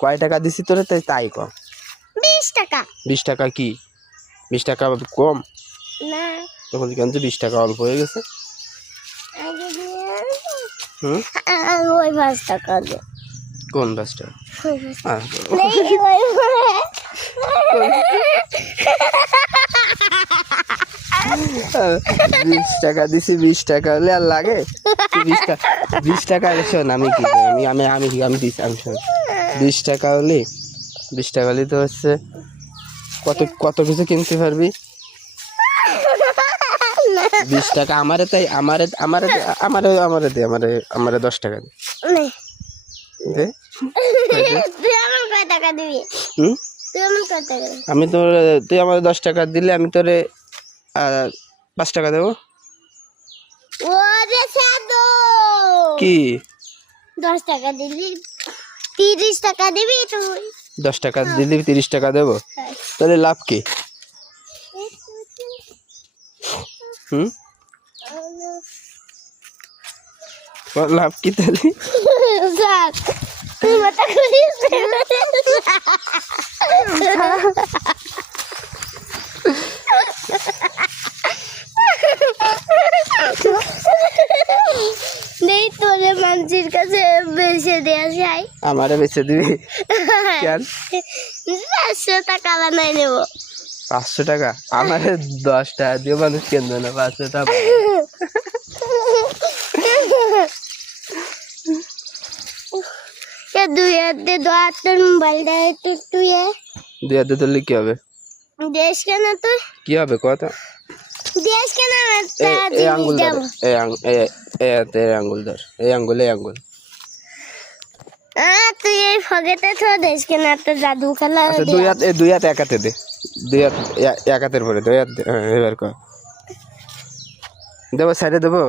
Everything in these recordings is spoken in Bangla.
কয় টাকা দিছি তোরে তাই কম? 20 টাকা। 20 টাকা কি 20 টাকা কম না তখন কেন 20 টাকা অল্প হয়ে গেছে? ওই 5 টাকা দে। কোন 5 টাকা? नहीं वही 20 টাকা দিছি 20 টাকা হলে আর লাগে? 20 টাকা শোন আমি কি আমি দিছি আমি শোন 20 টাকা হলে 20 টাকা হলে তো হচ্ছে কত কিছু কিনতে পারবি। 20 টাকা আমারে তাই আমারে 10 টাকা দে। দে তুই আমার কয় টাকা দিবি? তুই আমার কয় টাকা দিবি? আমি তোর তুই আমার 10 টাকা দিলে আমি তোরে 5 টাকা দেবো। ওরে সাদো কি 10 টাকা দিলি 30 টাকা দিবি তুই? 10 টাকা দিলি 30 টাকা দেবো তাহলে লাভ কি? লাভ কি তাহলে? তুই মাথা খুলিস নেই তোরে মানুষের কাছে বেচে দেওয়া যায়। আমারে বেচে দিবি কেন? 500 টাকা বানাই নেব। 500 টাকা আমারে 10 টাকা দিয়ে মানুষ কেনবে না 500 টাকা। দুই হাতে তোর মোবাইলটা তুই 2 হাতে তুললে কি হবে? দেশ কেন তুই কি হবে কথা? দেশ কেন এই আঙ্গুল ধর এই আঙ্গুল ধর এই আঙ্গুল তুই এই ফগেতে তো দেশ কেন একটা জাদু খেলা। আচ্ছা 2 হাত এক হাতে দে 2 হাত এক হাতের পরে 2 হাত এবার কর দেবো সাইডে দেবো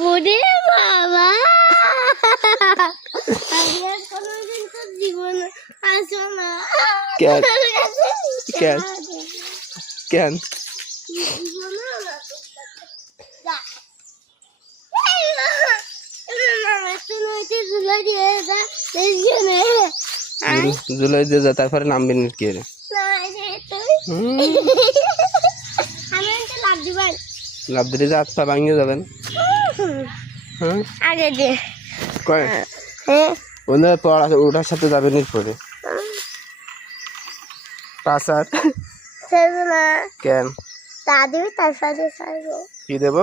বুড়ি বাবা আমি আর কোনোদিন তো জীবন আসো না। কেন জুলাই দিয়ে যা তারপরে নামবেন কি রে? লাভ দিলে যে হাত পা ভাঙিয়ে যাবেন। আগে দে কয় পড়া ওটার সাথে যাবেন পরে 5 হাত কেন তা দিবি তারপরে কি দেবো?